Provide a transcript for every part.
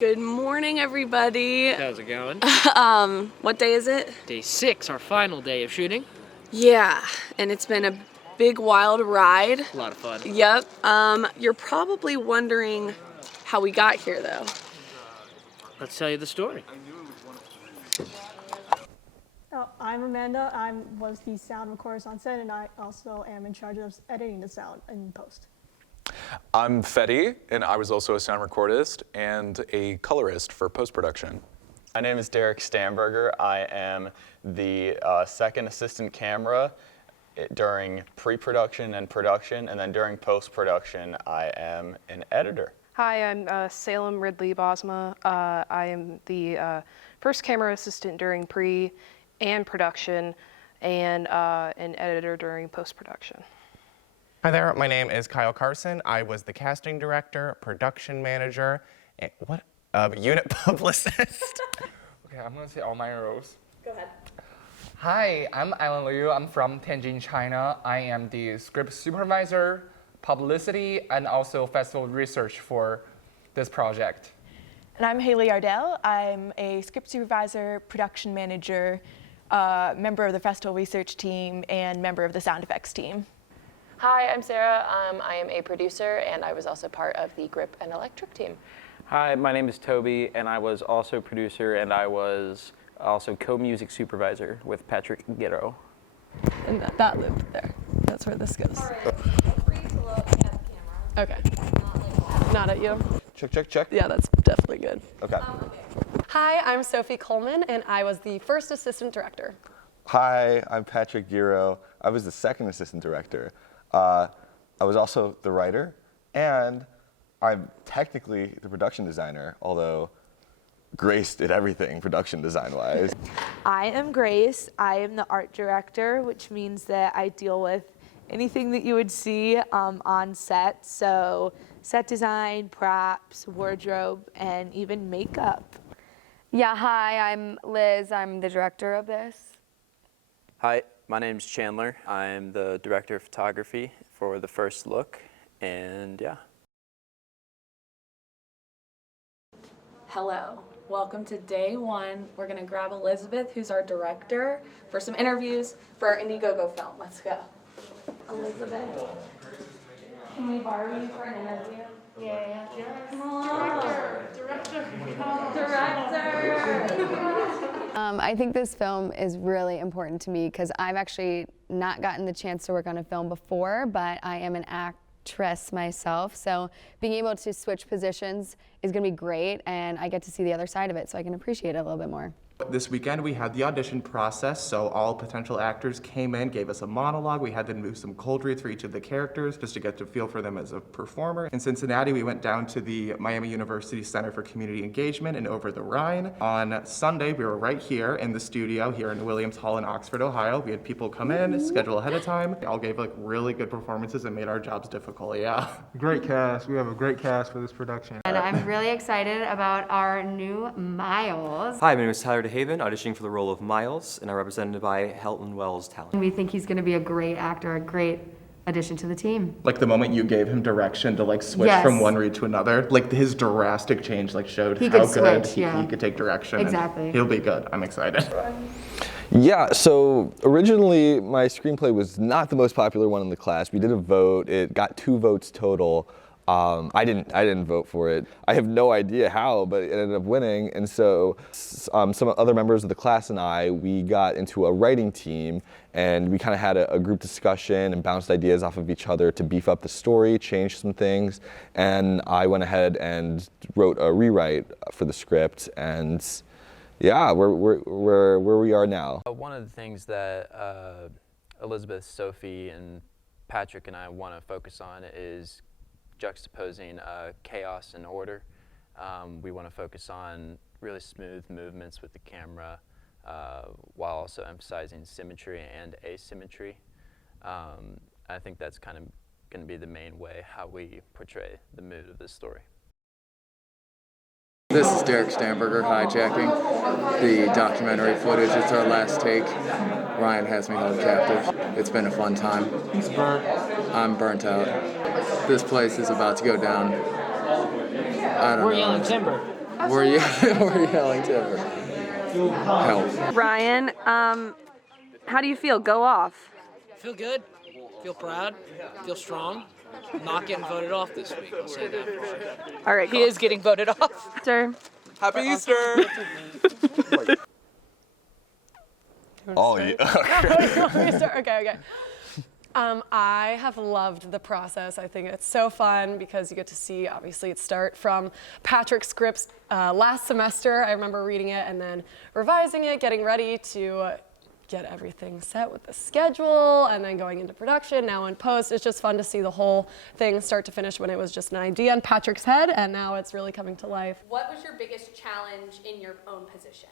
Good morning, everybody. How's it going? What day is it? Day 6, our final day of shooting. Yeah, and it's been a big, wild ride. A lot of fun. Yep. You're probably wondering how we got here, though. Let's tell you the story. I'm Amanda. I was the sound recordist on set, and I also am in charge of editing the sound in post. I'm Fetty, and I was also a sound recordist and a colorist for post-production. My name is Derek Stamberger. I am the second assistant camera during pre-production and production, and then during post-production, I am an editor. Hi, I'm Salem Ridley Bosma. I am the first camera assistant during pre and production, and an editor during post-production. Hi there, my name is Kyle Carson. I was the casting director, production manager, and unit publicist. Okay, I'm gonna say all my roles. Go ahead. Hi, I'm Alan Liu. I'm from Tianjin, China. I am the script supervisor, publicity, and also festival research for this project. And I'm Haley Ardell. I'm a script supervisor, production manager, member of the festival research team, and member of the sound effects team. Hi, I'm Sarah. I am a producer, and I was also part of the grip and electric team. Hi, my name is Toby, and I was also producer, and I was also co-music supervisor with Patrick Guerrero. And that lived there. That's where this goes. All right, feel free to look at the camera. Okay. Not at you. Check, check, check. Yeah, that's definitely good. Okay. Hi, I'm Sophie Coleman, and I was the first assistant director. Hi, I'm Patrick Guerrero. I was the second assistant director. I was also the writer, and I'm technically the production designer, although Grace did everything production design-wise. I am Grace. I am the art director, which means that I deal with anything that you would see on set. So set design, props, wardrobe, and even makeup. Yeah, hi, I'm Liz. I'm the director of this. Hi, my name's Chandler. I'm the director of photography for the first look, and yeah. Hello. Welcome to day one. We're going to grab Elizabeth, who's our director, for some interviews for our Indiegogo film. Let's go. Elizabeth, can we borrow you for an interview? Yeah. Come on. Director. I think this film is really important to me because I've actually not gotten the chance to work on a film before, but I am an actress myself, so being able to switch positions is going to be great, and I get to see the other side of it, so I can appreciate it a little bit more. This weekend we had the audition process, so all potential actors came in, gave us a monologue. We had to move some cold reads for each of the characters just to get to feel for them as a performer. In Cincinnati, we went down to the Miami University Center for Community Engagement and Over the Rhine. On Sunday, we were right here in the studio here in Williams Hall in Oxford, Ohio. We had people come in, schedule ahead of time. They all gave like really good performances and made our jobs difficult, yeah. Great cast. We have a great cast for this production. And I'm really excited about our new Miles. Hi, my name is Tyler DeHaven, auditioning for the role of Miles, and I'm represented by Helton Wells Talent. We think he's going to be a great actor, a great addition to the team. Like the moment you gave him direction to like switch from one read to another, like his drastic change like showed how good he could take direction. Exactly. He'll be good. I'm excited. Yeah, so originally my screenplay was not the most popular one in the class. We did a vote. It got 2 votes total. I didn't vote for it. I have no idea how, but it ended up winning. And so some other members of the class and I, we got into a writing team, and we kind of had a group discussion and bounced ideas off of each other to beef up the story, change some things. And I went ahead and wrote a rewrite for the script, and yeah, we're where we are now. One of the things that Elizabeth, Sophie, and Patrick and I want to focus on is juxtaposing chaos and order. We want to focus on really smooth movements with the camera while also emphasizing symmetry and asymmetry. I think that's kind of going to be the main way how we portray the mood of this story. This is Derek Stamberger hijacking the documentary footage. It's our last take. Ryan has me held captive. It's been a fun time. He's burnt. I'm burnt out. This place is about to go down. I don't know. We're yelling timber. We're yelling timber. Help. Ryan, how do you feel? Go off. Feel good. Feel proud. Feel strong. Not getting voted off this week. I'll say that for sure. All right, He is getting voted off. Sir. Happy Easter! Oh, yeah. Okay. I have loved the process. I think it's so fun because you get to see, obviously, it start from Patrick's scripts last semester. I remember reading it and then revising it, getting ready to get everything set with the schedule, and then going into production, now in post. It's just fun to see the whole thing start to finish when it was just an idea in Patrick's head, and now it's really coming to life. What was your biggest challenge in your own position?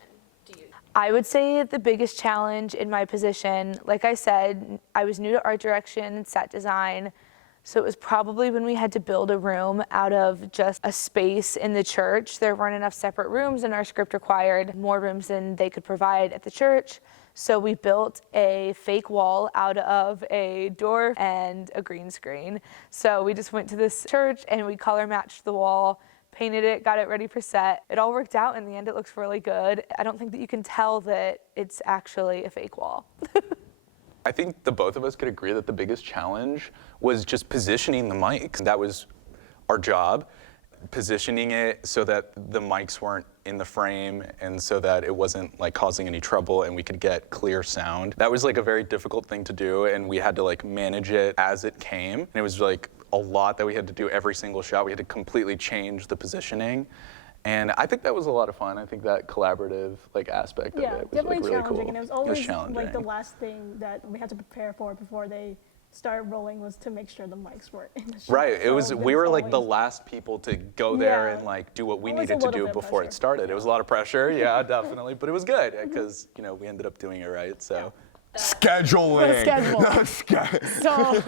I would say the biggest challenge in my position, like I said, I was new to art direction and set design, so it was probably when we had to build a room out of just a space in the church. There weren't enough separate rooms, and our script required more rooms than they could provide at the church. So we built a fake wall out of a door and a green screen. So we just went to this church and we color matched the wall, painted it, got it ready for set. It all worked out. In the end, it looks really good. I don't think that you can tell that it's actually a fake wall. I think the both of us could agree that the biggest challenge was just positioning the mics. That was our job, positioning it so that the mics weren't in the frame and so that it wasn't like causing any trouble and we could get clear sound. That was like a very difficult thing to do, and we had to like manage it as it came. And it was like a lot that we had to do every single shot. We had to completely change the positioning. And I think that was a lot of fun. I think that collaborative like aspect of it was definitely like really challenging, cool. and it was always challenging. like the last thing that we had to prepare for before they started rolling was to make sure the mics were in the shot. Right, it was, So we were like the always- last people to go there Yeah. and like do what we Always a needed to little do bit before pressure. it started. It was a lot of pressure, yeah, definitely, but it was good because, you know, we ended up doing it right, so. Scheduling. The schedule.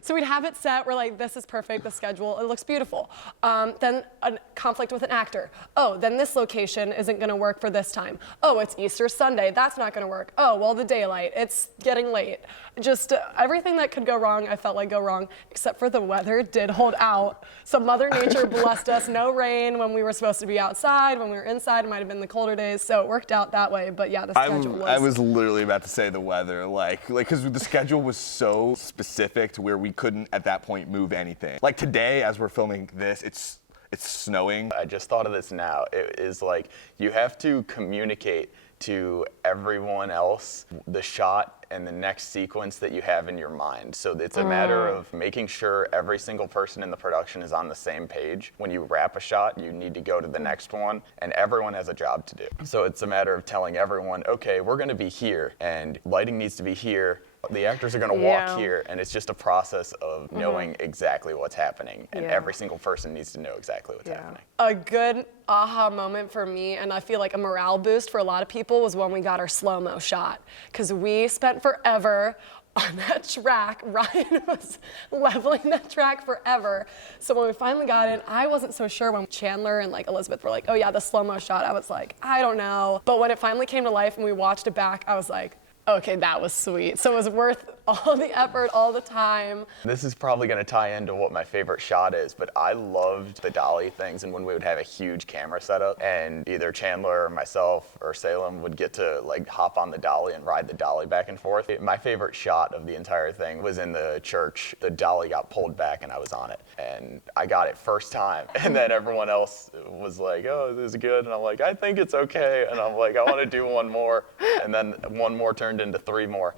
So we'd have it set. We're like, this is perfect, the schedule. It looks beautiful. Then a conflict with an actor. Oh, then this location isn't going to work for this time. Oh, it's Easter Sunday. That's not going to work. Oh, well, the daylight. It's getting late. Just everything that could go wrong, I felt like go wrong, except for the weather did hold out. So Mother Nature blessed us. No rain when we were supposed to be outside. When we were inside, it might have been the colder days. So it worked out that way. But yeah, the schedule I was literally about to say the weather, like, because the schedule was so specific to where we couldn't at that point move anything. Like today, as we're filming this, it's snowing. I just thought of this now. It is like you have to communicate to everyone else the shot and the next sequence that you have in your mind. So it's a matter of making sure every single person in the production is on the same page. When you wrap a shot, you need to go to the next one, and everyone has a job to do. So it's a matter of telling everyone, okay, we're gonna be here, and lighting needs to be here. The actors are gonna walk here, and it's just a process of knowing exactly what's happening, and every single person needs to know exactly what's happening. A good aha moment for me, and I feel like a morale boost for a lot of people, was when we got our slow-mo shot. Because we spent forever on that track. Ryan was leveling that track forever. So when we finally got it, I wasn't so sure. When Chandler and like Elizabeth were like, oh yeah, the slow-mo shot, I was like, I don't know. But when it finally came to life and we watched it back, I was like, okay, that was sweet. So it was worth all the effort, all the time. This is probably going to tie into what my favorite shot is, but I loved the dolly things, and when we would have a huge camera setup, and either Chandler or myself or Salem would get to like hop on the dolly and ride the dolly back and forth. My favorite shot of the entire thing was in the church. The dolly got pulled back and I was on it, and I got it first time, and then everyone else was like, oh, this is good, and I'm like, I think it's okay, and I'm like, I want to do one more, and then one more turned into three more,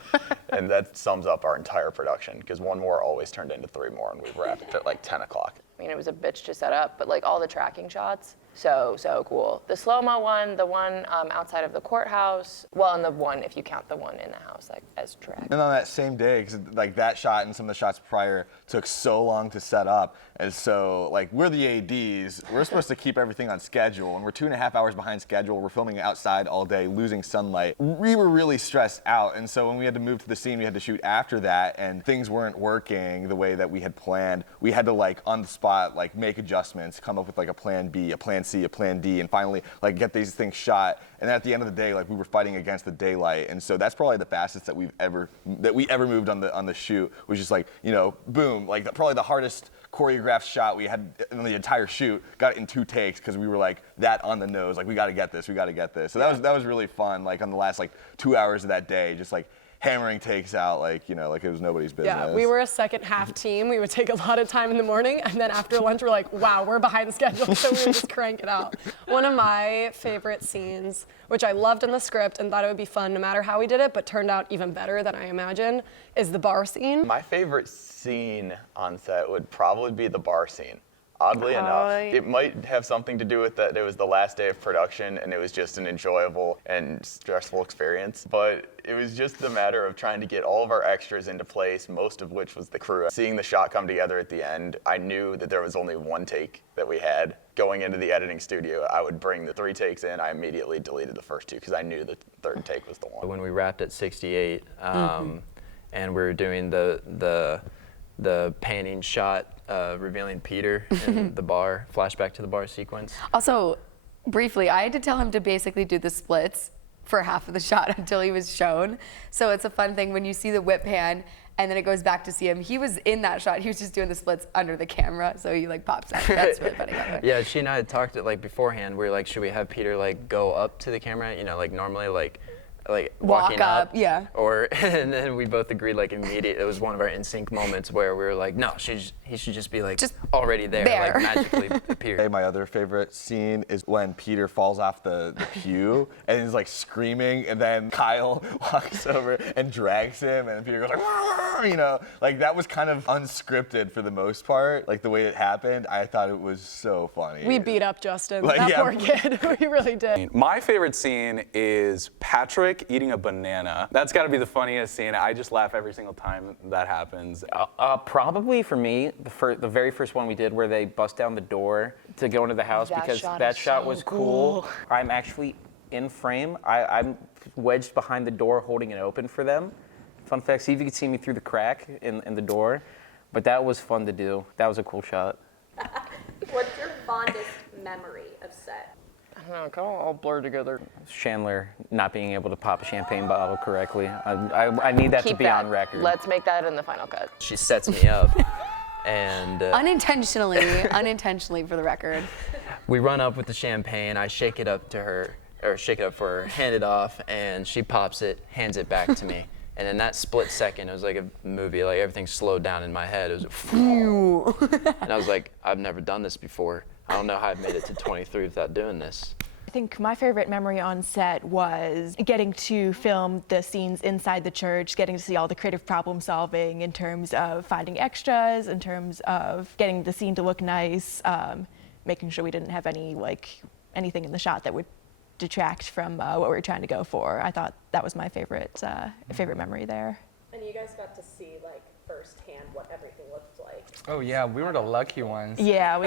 and that sums up our entire production, because one more always turned into three more, and we wrapped at like 10 o'clock. I mean, it was a bitch to set up, but like all the tracking shots, so cool. The slow-mo one, the one outside of the courthouse, well, and the one, if you count the one in the house, like as track. And on that same day, because like that shot and some of the shots prior took so long to set up, and so like we're the ADs, we're supposed to keep everything on schedule, and we're 2.5 hours behind schedule. We're filming outside all day, losing sunlight. We were really stressed out, and so when we had to move to the scene, we had to shoot after that, and things weren't working the way that we had planned. We had to like on the spot like make adjustments, come up with like a plan B, a plan C, a plan D, and finally like get these things shot. And then at the end of the day, like we were fighting against the daylight, and so that's probably the fastest that we ever moved on the shoot. Was just like, you know, boom, like probably the hardest choreographed shot we had in the entire shoot, got it in 2 takes because we were like that on the nose, like we got to get this. So that was really fun. Like on the last like 2 hours of that day, just like hammering takes out like it was nobody's business. Yeah, we were a second half team. We would take a lot of time in the morning, and then after lunch, we're like, wow, we're behind schedule, so we would just crank it out. One of my favorite scenes, which I loved in the script and thought it would be fun no matter how we did it, but turned out even better than I imagined, is the bar scene. My favorite scene on set would probably be the bar scene. Oddly enough, it might have something to do with that it was the last day of production and it was just an enjoyable and stressful experience. But it was just a matter of trying to get all of our extras into place, most of which was the crew. Seeing the shot come together at the end, I knew that there was only 1 take that we had. Going into the editing studio, I would bring the 3 takes in. I immediately deleted the first 2 because I knew the 3rd take was the one. When we wrapped at 68, and we were doing the panning shot revealing Peter in the bar, flashback to the bar sequence. Also, briefly, I had to tell him to basically do the splits for half of the shot until he was shown. So it's a fun thing when you see the whip pan and then it goes back to see him. He was in that shot. He was just doing the splits under the camera, so he like pops out. That's really funny. By the way. Yeah, she and I had talked it like beforehand. We were like, should we have Peter like go up to the camera? You know, like normally like walking up, yeah. Or and then we both agreed like immediately. It was one of our in sync moments where we were like, no, he should just be like just already there. Like magically appear. My other favorite scene is when Peter falls off the pew and he's like screaming, and then Kyle walks over and drags him, and Peter goes like, "Wah!" You know, like that was kind of unscripted for the most part. Like the way it happened, I thought it was so funny. We beat up Justin, Like, that yeah. poor kid. We really did. My favorite scene is Patrick eating a banana. That's got to be the funniest scene. I just laugh every single time that happens. Probably for me, the very first one we did where they bust down the door to go into the house because that shot was cool. I'm actually in frame. I'm wedged behind the door holding it open for them. Fun fact, see if you can see me through the crack in the door. But that was fun to do. That was a cool shot. What's your fondest memory of set? I don't know, kind of all blurred together. Chandler not being able to pop a champagne bottle correctly. I need that to be on record. Let's make that in the final cut. She sets me up, and Unintentionally for the record. we run up with the champagne. I shake it up to her, or shake it up for her, hand it off, and she pops it, hands it back to me. And in that split second, it was like a movie. Like everything slowed down in my head. It was, and I was like, I've never done this before. I don't know how I've made it to 23 without doing this. I think my favorite memory on set was getting to film the scenes inside the church, getting to see all the creative problem solving in terms of finding extras, in terms of getting the scene to look nice, making sure we didn't have anything in the shot that would detract from what we were trying to go for. I thought that was my favorite memory there. And you guys got to see like firsthand what everything looked like. Oh yeah, we were the lucky ones. Yeah,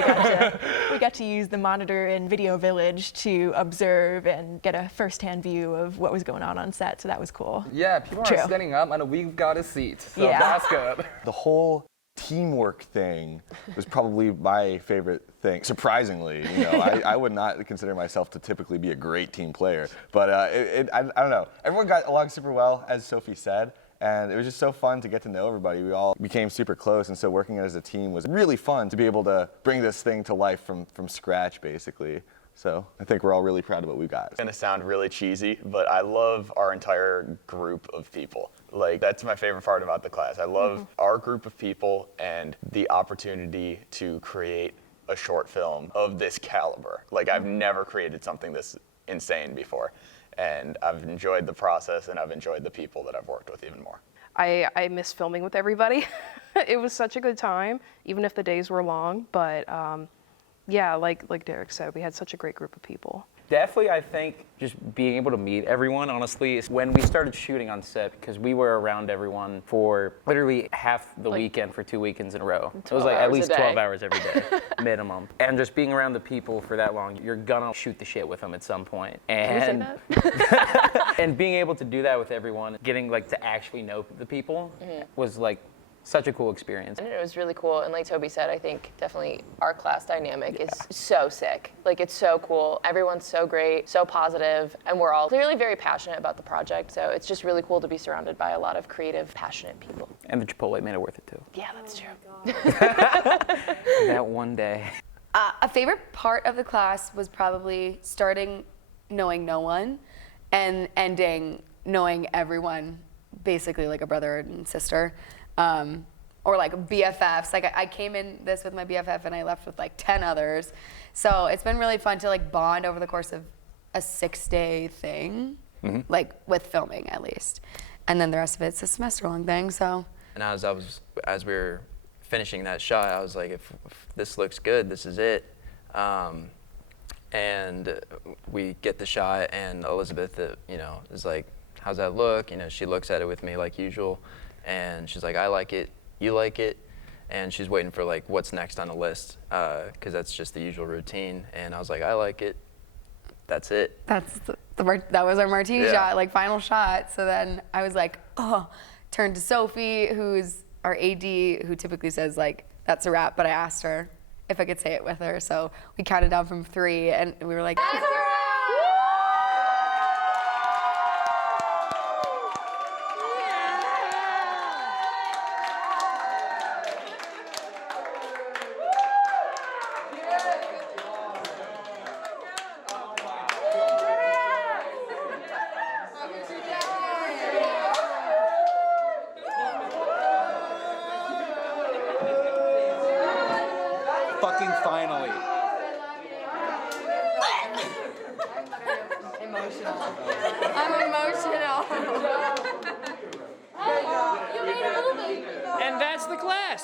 we got to use the monitor in Video Village to observe and get a first-hand view of what was going on set, so that was cool. Yeah, people are standing up and we've got a seat, so that's good. The whole teamwork thing was probably my favorite thing, surprisingly. You know, I would not consider myself to typically be a great team player, but I don't know. Everyone got along super well, as Sophie said, and it was just so fun to get to know everybody. We all became super close, and so working as a team was really fun to be able to bring this thing to life from scratch, basically. So I think we're all really proud of what we got. It's gonna sound really cheesy, but I love our entire group of people. Like, that's my favorite part about the class. I love our group of people and the opportunity to create a short film of this caliber. Like, I've never created something this insane before. And I've enjoyed the process, and I've enjoyed the people that I've worked with even more. I miss filming with everybody. It was such a good time, even if the days were long. But yeah, like Derek said, we had such a great group of people. Definitely, I think just being able to meet everyone, honestly, is when we started shooting on set, because we were around everyone for literally half the weekend for 2 weekends in a row. It was like at least 12 hours every day, minimum. And just being around the people for that long, you're gonna shoot the shit with them at some point. And, Can you say that? and being able to do that with everyone, getting like to actually know the people was like such a cool experience. And it was really cool, and like Toby said, I think definitely our class dynamic is so sick. Like, it's so cool. Everyone's so great, so positive, and we're all clearly very passionate about the project, so it's just really cool to be surrounded by a lot of creative, passionate people. And the Chipotle made it worth it too. Yeah, that's true. That one day. A favorite part of the class was probably starting knowing no one and ending knowing everyone, basically like a brother and sister. Or like BFFs. Like I came in this with my BFF and I left with like 10 others. So it's been really fun to like bond over the course of a 6-day thing, like with filming at least. And then the rest of it's a semester-long thing, so. And as we were finishing that shot, I was like, if this looks good, this is it. And we get the shot, and Elizabeth, is like, how's that look? She looks at it with me like usual, and she's like, I like it, you like it, and she's waiting for like what's next on the list, because that's just the usual routine. And I was like, I like it, that's it. That was our martini shot, like final shot. So then I was like, oh, turned to Sophie, who's our AD, who typically says like, that's a wrap, but I asked her if I could say it with her. So we counted down from 3 and we were like, that's a wrap! Fucking finally. I'm emotional. And that's the class.